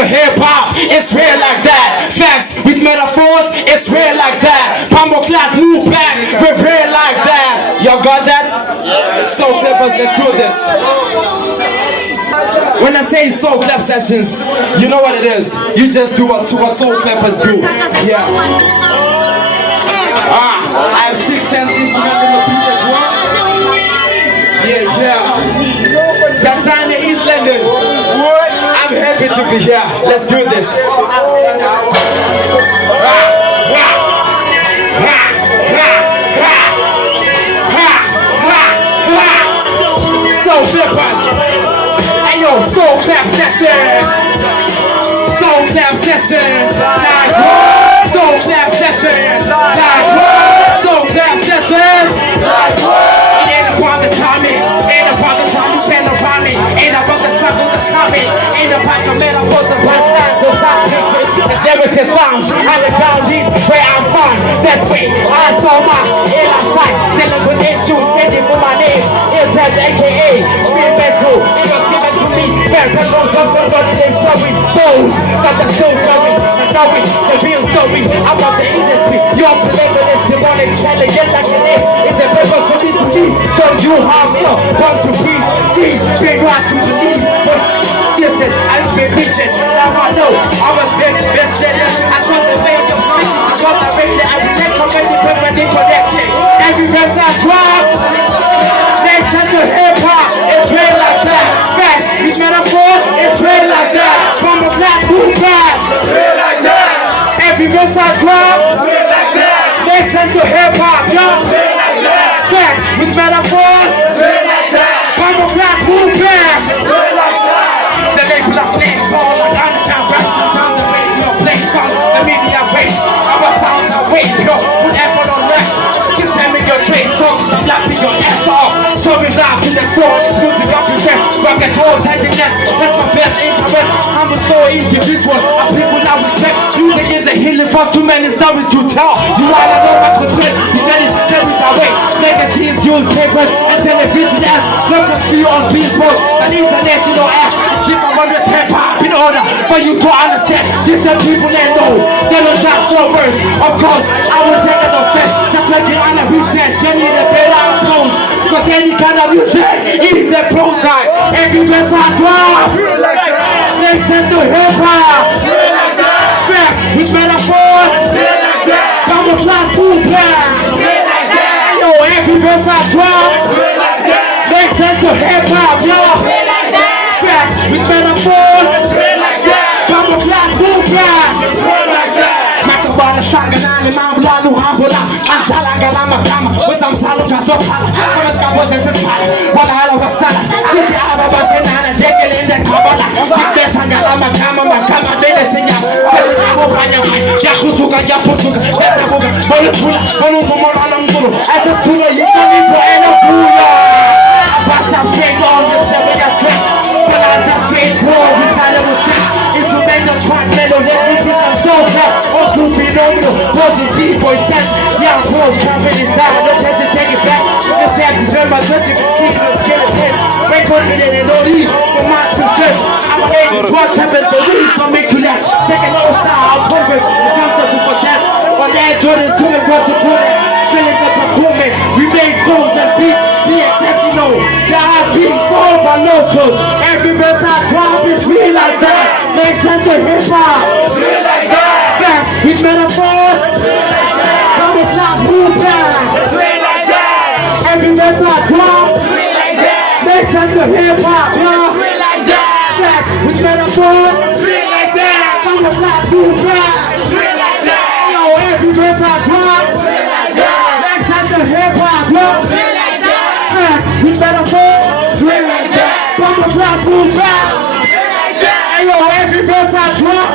to hip hop, it's real like that. Facts with metaphors, it's real like that. Pumbo clap, move back, we're real like that. Y'all got that? Soul Clappers, let's do this. When I say soul clap sessions, you know what it is. You just do what soul clappers do. Yeah. I have 6 cents instrument in the beat as well. Yeah. Tanzania, East London. I'm happy to be here. Let's do this. Soul clappers. Soul clap sessions. Soul clap sessions. Like what? Soul clap sessions. Like what? Soul clap sessions. Like what? It ain't about the timing. Ain't about the time you spend upon me. Ain't about the struggle that's coming. Ain't about the metaphors of past times. It's lyricist lounge. I live down deep where I'm from. That's where I saw my inner sight. Dealing with issues, standing for my name. ILLTHABZ aka experimental. It was given to me. Very close up the body they show me. Those that are still knowing the real story about the industry. Your flavor is demonic, intelligent like an ape. It's a purpose for me to be. Show you how me want to be. Deep, big right to believe. Listen, I've been preaching. Now I know I was big, best steady. I saw the way of your speech. I got the radio. I relate from any perfectly connected. Every verse I drop makes sense to hip hop. It's real like that. Facts, these metaphors, it's real like that. From the black boom back. It's real like that. Every verse I drop like that. Makes sense to hip hop, yo. Real like that. Facts, with metaphors, real like that. From the black boom back. Real like that. The label of names all like underground rap. Sometimes the radio plays songs, the media waits. Our sounds are wait, yo. Put effort on rest. Keep telling your trade songs, I'm laughing your ass off. Show me love to the soul, it's music up to them. Rock and roll, taking less, that's my best interest. I'm a soul individual, a people I respect. Music is a healing for too many stories to tell. You all know my concern, you get it carried away. Legacies, newspapers, and television ads. Look us be on billboards, an international act. Keep a 100 hip hop in order for you to understand. These are people that know, they don't just throw words. Of course, I will take an offense. Just like you on a research, you need a better approach. Because any kind of music, it is a prototype. Every verse I drop makes sense to hip hop. Facts with metaphors. Come on, clap, boom, clap. Yo, every verse I drop makes sense to hip hop, yo. Facts with metaphors. Come on, clap, boom, clap. Makabana sanganani mamlanu hambula antala galama kama wesam salu kasopala kama skabo sesespala wala hala wasala sisi ababa senana dekelende kabala dikbeta galama kama makama dele senya sisi abo kanya yakusuka yapusuka beta buga bolutula bolungomola lamgulu asa tula yitoni po ena pula basta straight on the seven ya straight balance straight war we sale musik instrumental track melody this is some soul clap all two phenomenal wasn't b-boy sense young boys coming in time no chance to take it back the time to turn my touch if it's secret of killing him make one minute and no leave for my success I'm a ladies one type of belief gonna make you less take a little style progress it's comfortable for death on the edge Jordan's doing what to do it feeling the performance we made songs and beats be exceptional the IP soul by locals every verse I drop is real like that makes sense to hip hop real like that facts with metaphors real like that from the top move back it's real like that every verse I drop real like that makes sense to hip hop yo real like that facts with metaphors real like that from the top move back it's real like that yo every verse I drop real like that makes sense to hip hop yo real like that facts with metaphors real like that from the top move back real like that yo every verse I drop